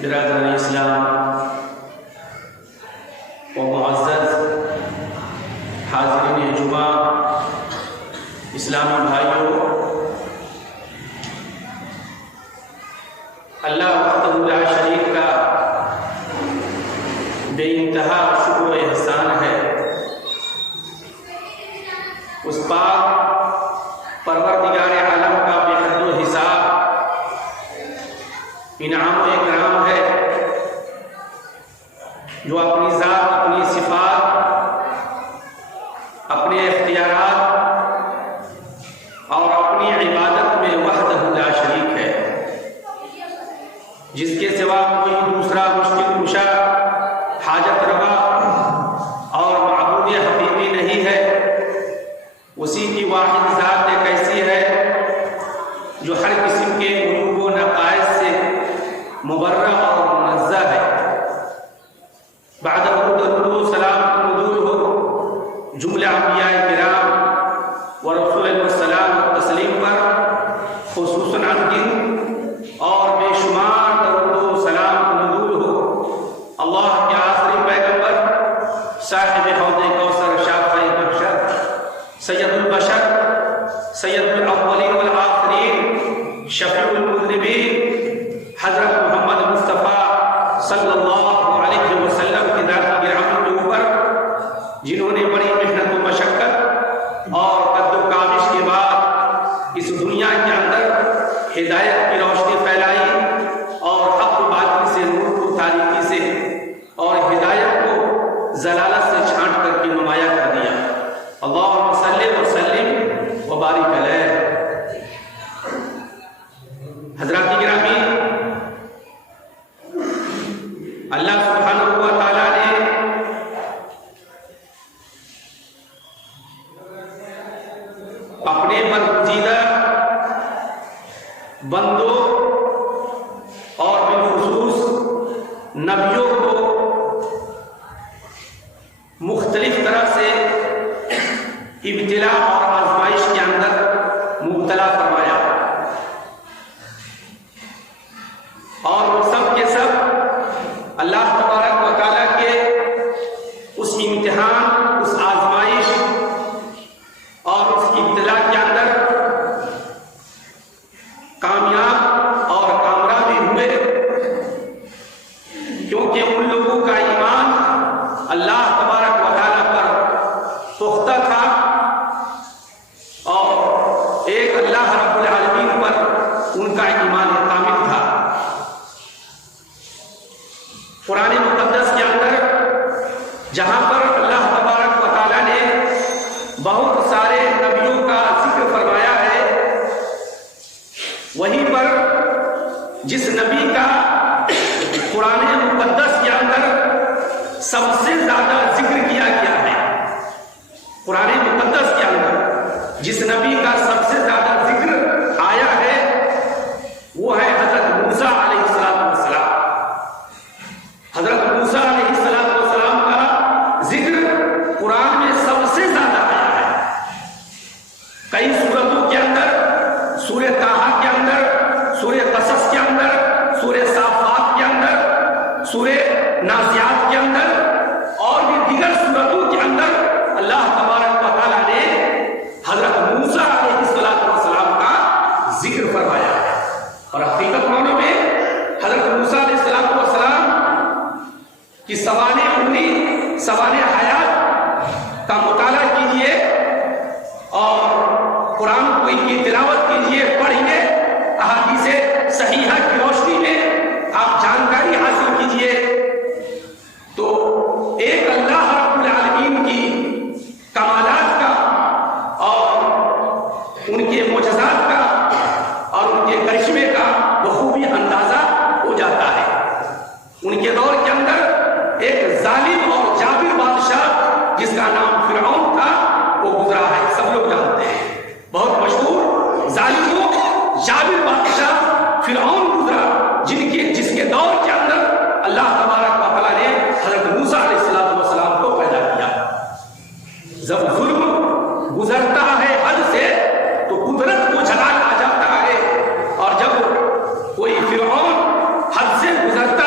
برادران اسلام و معزز حاضرین جمعہ، اسلامی بھائیوں، اللہ وحدہ لا شریک کا بے انتہا شکر و احسان ہے۔ اس پاک پروردگار عالم کا بے حد و حساب انعام و اکرام ہے جو اپنی ذات، اپنی صفات، اپنے اختیارات اور اپنی عبادت میں وحدہ لا شریک ہے، جس کے سوا کوئی دوسرا مشکل کشا، حاجت روا اور معبود حقیقی نہیں ہے۔ اسی کی واحد ذات ایک ایسی ہے جو ہر قسم کے عیوب و نقائص سے مبرہ اور منزہ ہے۔ بعد درود و سلام نزول ہو جملہ انبیاء کرام و رسول السلام و تسلیم پر، خصوصاً عن اور بے شمار درود و سلام نزول ہو اللہ کے آخری پیغمبر، صاحب حوض کوثر، شافع محشر، سید البشر، سید الاولین والآخرین، شفیع المذنبین، حضرت محمد مصطفیٰ صلی اللہ علیہ وسلم کی ذات گرامی کے اوپر، جنہوں نے بڑی محنت و مشقت اور قد و کاوش کے بعد اس دنیا کے اندر ہدایت کی روشنی پھیلائی اور حق و باطل سے، نور و تاریکی سے اور ہدایت کو ضلالت سے چھانٹ کر کے نمایاں کر دیا۔ اللہم صلی وسلم وبارک علیہ۔ حضرات گرامی، اللہ سبحانہ و تعالیٰ نے اپنے برگزیدہ بندوں اور بالخصوص نبیوں کو مختلف طرح سے ابتلا اور آزمائش کے اندر مبتلا فرمایا، اور وہ سب کے سب اللہ تبارک و تعالیٰ کے اس امتحان، اس آزمائش اور اس ابتلا کے اندر کامیاب اور کامیاب بھی ہوئے، کیونکہ ان لوگوں کا ایمان اللہ تبارک و تعالیٰ پر پختہ تھا اور ایک اللہ رب العالمین پر ان کا ایمان کامل تھا۔ قرآن مقدس کے اندر جہاں پر اللہ تبارک و تعالیٰ نے بہت سارے نبیوں کا ذکر فرمایا ہے، وہیں پر جس نبی کا قرآن مقدس کے اندر سب سے زیادہ ذکر کیا گیا ہے، قرآن مقدس کے اندر جس نبی کا سب سے زیادہ ذکر آیا ہے وہ ہے حضرت موسیٰ علیہ السلام۔ حضرت موسیٰ علیہ السلام کا ذکر قرآن میں سب سے زیادہ آیا ہے۔ کئی سورتوں کے اندر، سورہ طٰہٰ کے اندر، سورہ قصص کے اندر، سورہ صافات کے اندر، سورہ نازعات کے اندر اور بھی دیگر سورتوں کے اندر اللہ تبارک و تعالیٰ نے حضرت موسیٰ علیہ السلام کا ذکر فرمایا ہے، اور حقیقت معنوں میں حضرت موسیٰ علیہ السلام کی سوانح عمری، سوانح حیات کا مطالعہ کیجئے اور قرآن کی تلاوت کیجئے، پڑھیے، احادیث صحیحہ کی روشنی میں آپ جانکاری حاصل کیجئے، تو ایک اللہ رب العالمین کی کمالات کا اور ان کے معجزات کا اور ان کے کرشمے کا بخوبی اندازہ ہو جاتا ہے۔ ان کے دور کے اندر ایک ظالم اور جابر بادشاہ جس کا نام فرعون تھا وہ گزرا ہے، سب لوگ جانتے ہیں، بہت مشہور ظالم و جابر بادشاہ فرعون گزرا، جس کے دور کے اندر اللہ تبارک و تعالیٰ نے حضرت موسیٰ علیہ السلام کو پیدا کیا۔ جب ظلم گزرتا ہے حد سے تو قدرت کو جلال آ جاتا ہے، اور جب کوئی فرعون حد سے گزرتا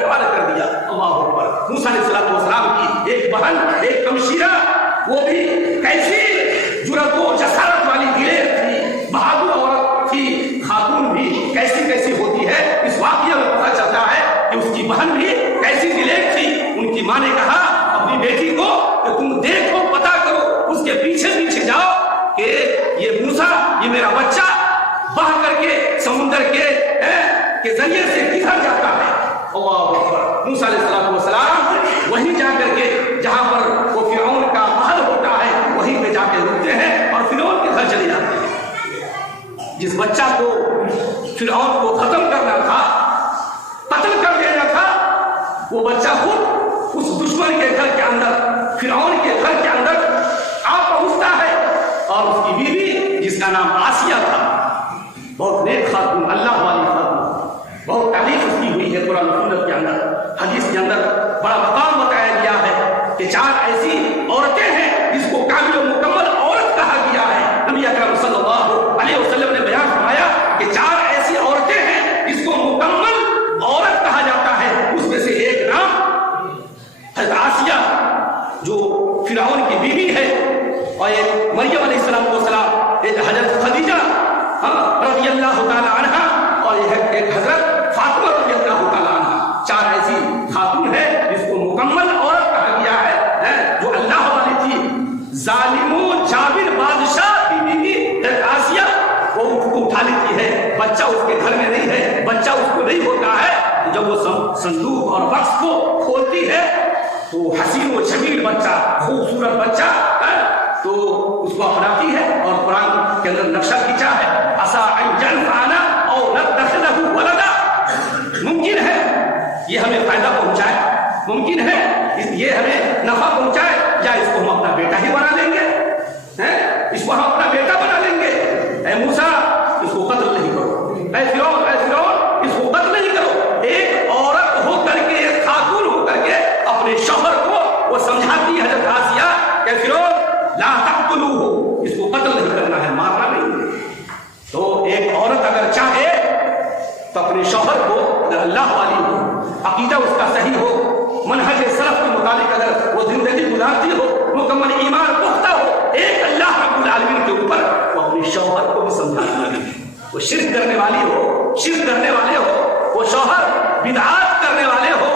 حوالے کر دیا. اللہ اکبر. موسیٰ علیہ السلام کی ایک بہن، ایک کمشیرہ، وہ بھی کیسی جرأت و جسارت والی دلیر تھی، بہادر عورت تھی. خاتون بھی کیسی کیسی ہوتی ہے اس واقعہ میں پتہ چلتا ہے کہ اس کی بہن بھی کیسی دلیر تھی. ان کی ماں نے کہا اپنی بیٹی کو کہ تم دیکھو، پتہ کرو، اس کے پیچھے پیچھے جاؤ کہ یہ موسیٰ، یہ میرا بچہ بہہ کر کے سمندر کے ذریعے سے کدھر جاتا ہے. اللہ اکبر. موسیٰ علیہ السلام وہیں جا کر کے جہاں پر وہ فرعون کا محل ہوتا ہے وہیں پہ جا کے رکتے ہیں اور فرعون کے گھر چلے جاتے ہیں. جس بچہ کو فرعون کو ختم کرنا تھا، قتل کر دینا تھا، وہ بچہ خود اس دشمن کے گھر کے اندر، فرعون کے گھر کے اندر آ پہنچتا ہے. اور اس کی بیوی جس کا نام آسیہ تھا، بہت نیک خاتون، اللہ والی خاتون، بہت تعریف اس کی ہوئی ہے قرآن و سنت کے اندر. حدیث کے اندر بڑا مقام بتایا گیا ہے کہ 4 ایسی عورتیں ہیں جس کو کامل و مکمل عورت کہا گیا ہے. نبی اکرم صلی اللہ علیہ وسلم نے بیان فرمایا کہ 4 ایسی عورتیں ہیں جس کو مکمل عورت کہا جاتا ہے. اس میں سے ایک نام حضرت آسیہ جو فرعون کی بیوی ہے، اور ایک مریم علیہ السلام، ایک حضرت خدیجہ رضی اللہ تعالی عنہا، اور ایک حضرت فاطمہ رضی اللہ تعالی عنہا. 4 ایسی خاتون ہے جس کو مکمل عورت کہا گیا ہے، جو اللہ والی تھی. ظالم و جابر بادشاہ کی بیوی آسیہ، وہ اس کو اٹھا لیتی ہے. بچہ اس کے گھر میں نہیں ہے، بچہ اس کو نہیں ہوتا ہے. جب وہ صندوق اور بکس کو کھولتی ہے تو حسین و جمیل بچہ، خوبصورت بچہ، تو اس کو اپناتی ہے. اور قرآن کے اندر نقشہ کھینچا ہے، عسیٰ ان ينفعنا او نتخذہ ولدا. ممکن ہے یہ ہمیں فائدہ پہنچائے، ممکن ہے یہ ہمیں نفع پہنچائے، یا اس کو ہم اپنا بیٹا ہی بنا لیں گے، اس کو ہم اپنا بیٹا بنا لیں گے. اے موسیٰ، اس کو قتل نہیں کرو. اے فرعون، اس کو قتل نہیں کرو. ایک عورت ہو کر کے، ایک خاتون ہو کر کے اپنے شوہر کو وہ سمجھاتی ہے حضرت آسیہ کہ فرعون لا تقتلوہ، اس کو قتل نہیں کرنا ہے، مارنا نہیں. تو ایک عورت اگر چاہے تو اپنے شوہر کو، اگر اللہ والی ہو، عقیدہ اس کا صحیح ہو، منہج سلف کے مطابق اگر وہ زندگی گزارتی ہو، مکمل ایمان پختہ ہو ایک اللہ رب العالمین کے اوپر، وہ اپنے شوہر کو بھی سمجھانا نہیں. وہ شرک کرنے والی ہو، شرک کرنے والے ہو، وہ شوہر بدعات کرنے والے ہو،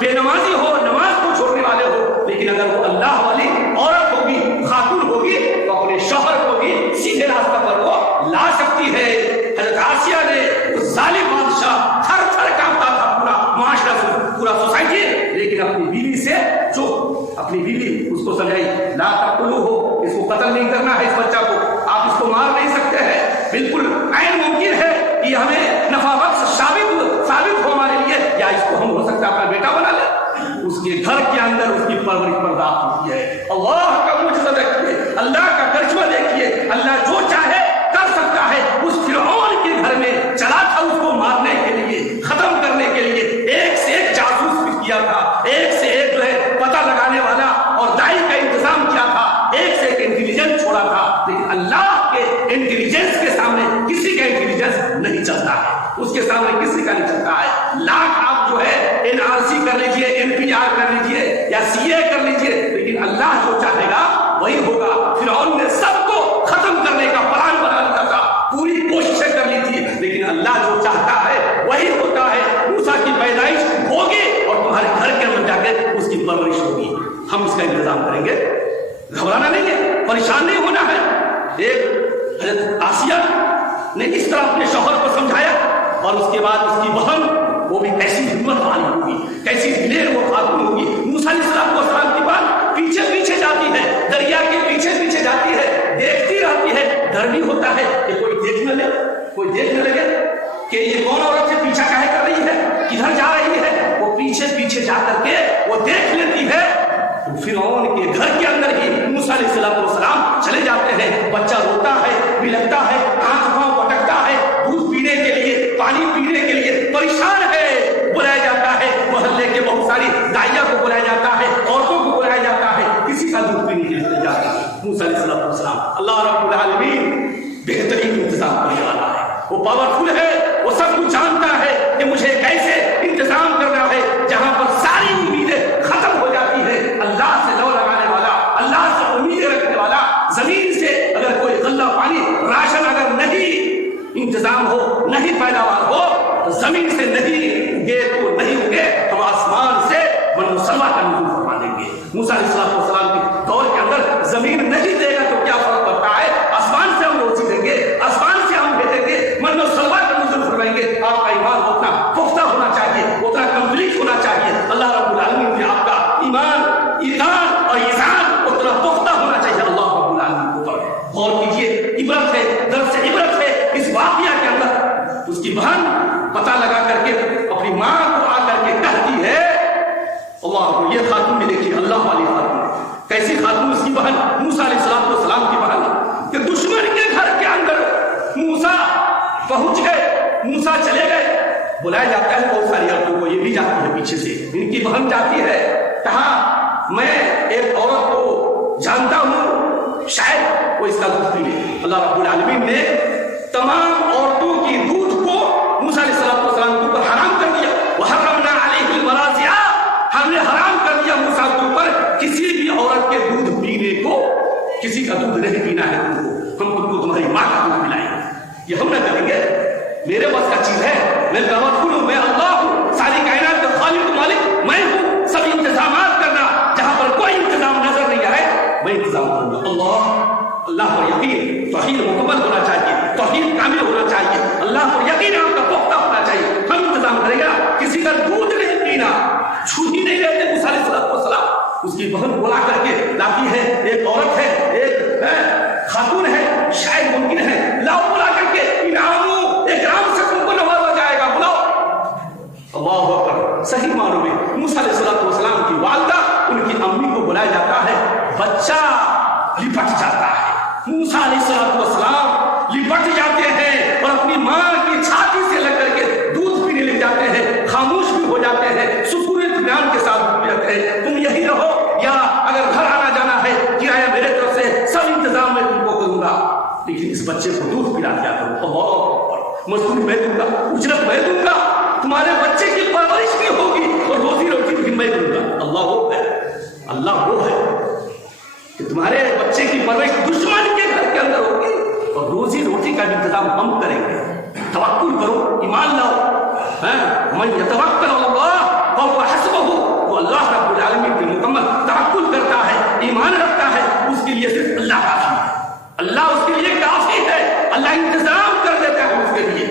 بے نمازی ہو، نماز کو چھوڑنے والے ہو، لیکن اگر وہ اللہ والی عورت ہوگی، خاتون ہوگی، تو اپنے شوہر کو بھی سیدھے راستہ پر وہ لا سکتی ہے. حضرت آسیہ نے اس ظالم بادشاہ، تھر تھر کانپتا تھا پورا معاشرہ، پورا سوسائٹی، لیکن اپنی بیوی سے چپ، اپنی بیوی اس کو سمجھائی لا تقتلوہ، اس کو قتل نہیں کرنا ہے. اس بچہ کو آپ اس کو مار نہیں سکتے ہیں، بالکل عین ممکن ہے کہ ہمیں نفع بخش ثابت ہو ہمارے لیے، یا اس کو ہم ہو سکتا ہے اپنا بیٹا بنا لیں. اس کے گھر کے اندر اس کی پرورش برداشت ہوتی ہے. اللہ کا معجزہ دیکھیے، اللہ کا کرشمہ دیکھیے. اللہ جو چاہے کر سکتا ہے. اس فرعون کے گھر میں چلا تھا اس کو مارنے کے لیے، ختم کرنے کے لیے. ایک سے ایک جاسوس بھی کیا تھا، ایک سے ایک جو ہے پتہ لگانے والا اور دائی کا انتظام کیا تھا، ایک سے ایک انٹیلیجنس چھوڑا تھا. لیکن اللہ کے انٹیلیجنس کے سامنے کسی کا انٹیلیجنس نہیں چلتا ہے، اس کے سامنے کسی کا نہیں چلتا ہے. لاکھ آپ جو ہے NRC کر لیجئے، NPR کر لیجئے یا CA کر لیجئے، لیکن اللہ جو چاہے گا وہی ہوگا. فرعون نے سب کو ختم کرنے کا پلان بنا لیا تھا، پوری کوششیں کر لی تھی، لیکن اللہ جو چاہتا ہے وہی ہوتا ہے. موسیٰ کی پیدائش ہوگی اور تمہارے گھر کے اندر جا کے اس کی پرورش ہوگی. ہم اس کا انتظام کریں گے، گھبرانا نہیں ہے، پریشان نہیں ہونا ہے. ایک حضرت آسیہ نے اس طرح اپنے شوہر کو سمجھایا، اور اس کے بعد اس کی بہن، وہ بھی کیسی ہمت والی ہوگی، کیسی دلیر وہ خاتون ہوگی. موسیٰ علیہ السلام کی بات پیچھے پیچھے جاتی ہے، دریا کے پیچھے پیچھے جاتی ہے، دیکھتی رہتی ہے. ڈر بھی ہوتا ہے کہ کوئی دیکھنے لگے کہ یہ کون عورت ہے، پیچھا کاہے کر رہی ہے، کدھر جا رہی ہے. وہ پیچھے پیچھے جا کر کے وہ دیکھ لیتی ہے. فرعون کے گھر کے اندر ہی موسیٰ علیہ السلام چلے جاتے ہیں. بچہ روتا ہے، بلکتا ہے، ہاتھ پاؤں پٹکتا ہے، دودھ پینے کے لیے، پانی پینے کے لیے پریشان ہے. بلایا جاتا ہے محلے کے بہت ساری دائیاں کو بلایا جاتا ہے، عورتوں کو بلایا جاتا ہے، کسی کا دودھ پینے کے لیے لے جاتے ہیں. موسیٰ علیہ السلام، اللہ رب العالمین بہترین انتظام کرنے والا ہے. وہ پاورفل ہے، وہ سب کچھ جانتا ہے کہ مجھے کیسے انتظام کرنا زمین سے نہیں اگے تو نہیں اگے، ہم آسمان سے من سلوا کا نزول فرما دیں گے۔ موسیٰ علیہ السلام کے دور کے اندر زمین نہیں دے گا تو کیا فرق پڑتا ہے، آسمان سے ہم روزی دیں گے، آسمان سے ہم بھیجیں گے، من سلوا کا نزول فرمائیں گے۔ آپ کا ایمان اتنا پختہ ہونا چاہیے، اتنا کمپلیٹ ہونا چاہیے، اللہ رب العالمین نے آپ کا ایمان، ایمان اور ایمان اتنا پختہ ہونا چاہیے اللہ رب العالمین کو۔ غور کیجیے، عبرت ہے، درس عبرت ہے اس واقعہ کے اندر۔ اس کی بہن پتہ لگا کر کے اپنی ماں کو آ کر کے کہتی ہے، اللہ کو یہ خاتون میں دیکھیے، اللہ والی خاتون، کیسی خاتون، اس کی بہن موسیٰ علیہ السلام کی بہن، کہ دشمن کے گھر کے اندر موسیٰ پہنچ گئے، موسیٰ چلے گئے، بلایا جاتا ہے بہت ساری عورتوں کو، یہ بھی جاتی ہے پیچھے سے، ان کی بہن جاتی ہے، کہا میں ایک عورت کو جانتا ہوں، شاید وہ اس کا دودھ پی لے۔ اللہ رب العالمین نے تمام عورتوں کی دودھ کو موسیٰ علیہ السلام کے اوپر حرام کر دیا، وحرمنا علیہ المراضع، ہم نے حرام کر دیا موسیٰ کے اوپر کسی بھی عورت کے دودھ پینے کو، کسی کا دودھ نہیں پینا ہے تم کو تمہاری ماں کا دودھ پلائیں گے، یہ ہم نہ کریں گے، میرے بس کا چیز ہے، میں پاورفل ہوں، میں اللہ ہوں، ساری کائنات کا خالق مالک میں ہوں، سب انتظامات کرنا، جہاں پر کوئی انتظام نظر نہیں آئے میں انتظام کروں گا۔ اللہ پر یقین، توحید مکمل ہونا چاہیے، توحید کامل ہونا چاہیے، اللہ پر یقین آپ کا پختہ ہونا چاہیے، ہم انتظام کریں گا، کسی کا دودھ نہیں پینا، چھو ہی نہیں لیتے موسیٰ علیہ السلام۔ اس کی بہن بلا کر کے لاتی ہے، ایک عورت ہے، ایک خاتون ہے، شاید ممکن ہے، لاؤ بلا کر کے، اکرام سے تم کو نوازا جائے گا، بلاؤ۔ اللہ اکبر، صحیح معنوں میں موسیٰ علیہ السلام کی والدہ، ان کی امی کو بلایا جاتا ہے، بچہ لپٹ جاتا ہے، موسیٰ علیہ السلام لپٹ جاتے ہیں اور اپنی ماں کی چھاتی سے لگ کر کے دودھ پینے لگ جاتے ہیں، خاموش بھی ہو جاتے ہیں، سکون اطمینان کے ساتھ کہتے ہیں تم یہی رہو، یا اگر گھر آنا جانا ہے کرایہ میرے طرف سے، سب انتظام میں تم کو کروں گا، لیکن اس بچے کو دودھ پلا دیا کرو، اللہ مزدوری میں دوں گا، اجرت میں دوں گا، تمہارے بچے کی پرورش بھی ہوگی اور روزی روٹی بھی میں دوں گا۔ اللہ وہ ہے کہ تمہارے بچے کی پرورش دشمن کے گھر کے اندر ہوگی اور روزی روٹی کا انتظام ہم کریں گے، توکل کرو، ایمان لاؤ، من یتوکل علی اللہ فہو حسبہ، وہ اللہ رب العالمین پہ مکمل توکل کرتا ہے، ایمان رکھتا ہے، اس کے لیے صرف اللہ کافی ہے، اللہ اس کے لیے کافی ہے، اللہ انتظام کر دیتا ہے اس کے لیے۔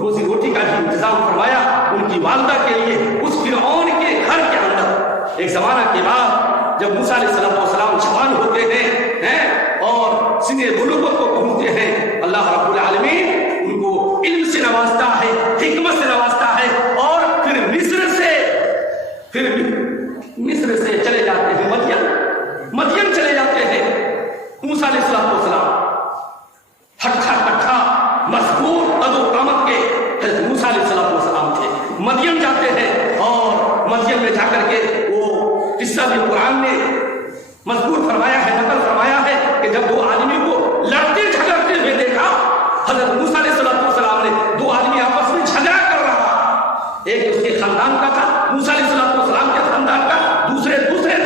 روزی روٹی کا بھی انتظام فرمایا ان کی والدہ کے لیے اس فرعون کے گھر کے اندر۔ ایک زمانہ کے بعد جب موسیٰ علیہ السلام جوان ہوتے ہیں اور سن بلوغت کو پہنچتے ہیں، اللہ رب العالمین ان کو علم سے نوازتا ہے، حکمت سے نوازتا ہے، اور پھر مصر سے چلے جاتے ہیں مدین چلے جاتے ہیں۔ موسیٰ علیہ السلام ہٹھا کٹھا مذکور قد و قامت کے حضرت موسیٰ علیہ السلام تھے، مدین جاتے ہیں اور مدین میں جا کر کے وہ قصہ بھی قرآن نے مذکور فرمایا ہے، نقل فرمایا ہے کہ جب دو آدمی کو لڑتے جھگڑتے ہوئے دیکھا، حضرت موسیٰ علیہ السلام نے دو آدمی آپس میں جھگڑا کر رہا، ایک اس کے خاندان کا تھا، موسیٰ علیہ السلام کے خاندان کا، دوسرے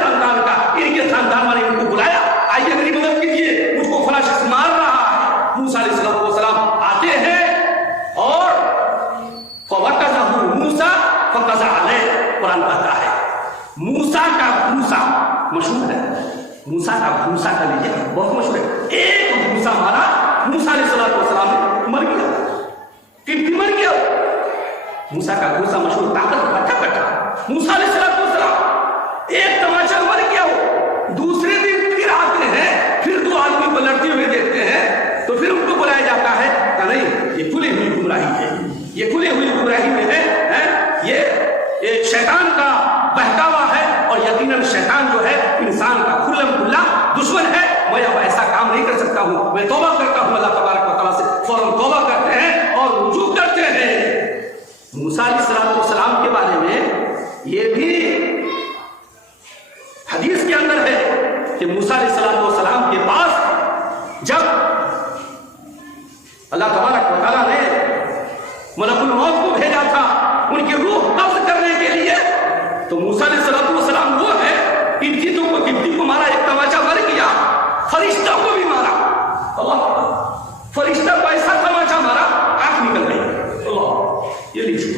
خاندان کا، ان کے خاندان والے ان کو بلایا، آئیے میری مدد کیجیے، مجھ کو فلاں شخص مار رہا ہے۔ موسیٰ علیہ السلام آتے ہیں اور فَوَقَذَهُ مُوسَىٰ فَقَضَى عَلَيْهِ، قرآن کہتا ہے موسیٰ کا بھوسا مشہور ہے، موسیٰ کا بھوسا کا لیجیے بہت مشہور ہے، ایک بھوسا مارا، موسیٰ علیہ السلام نے مر گیا، ٹپی مر گیا۔ موسیٰ کا بھوسا مشہور، طاقت ہٹا کٹا، موسیٰ علیہ السلام ایک تماشا مر گیا، ہو دوسرے دن پھر آتے ہیں، پھر دو آدمی کو لڑتے ہوئے دیکھتے ہیں تو پھر ان کو بلایا جاتا ہے کہ نہیں یہ کھلی ہوئی گمراہی ہے، یہ کھلی ہوئی گمراہی میں ہے، یہ شیطان کا بہکاوا ہے، اور یقیناً شیطان جو ہے انسان کا کھلم کھلا دشمن ہے، میں اب ایسا کام نہیں کر سکتا ہوں، میں توبہ کرتا ہوں اللہ تبارک و تعالیٰ سے۔ فوراً توبہ کرتے ہیں اور رجوع کرتے ہیں۔ موسیٰ علیہ السلام کے بارے میں یہ بھی حدیث کے اندر ہے کہ موسیٰ علیہ السلام کے پاس جب اللہ تبارک و تعالیٰ نے ملک الموت کو بھیجا تھا ان کی روح قبض کرنے کے لیے، تو موسیٰ علیہ السلام وہ ہے، کبتی کو مارا، ایک تماشا مر گیا، فرشتوں کو بھی مارا، اللہ فرشتہ کو ایسا تماشا مارا آنکھ نکل گئی، اللہ یہ لیجیے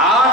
8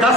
10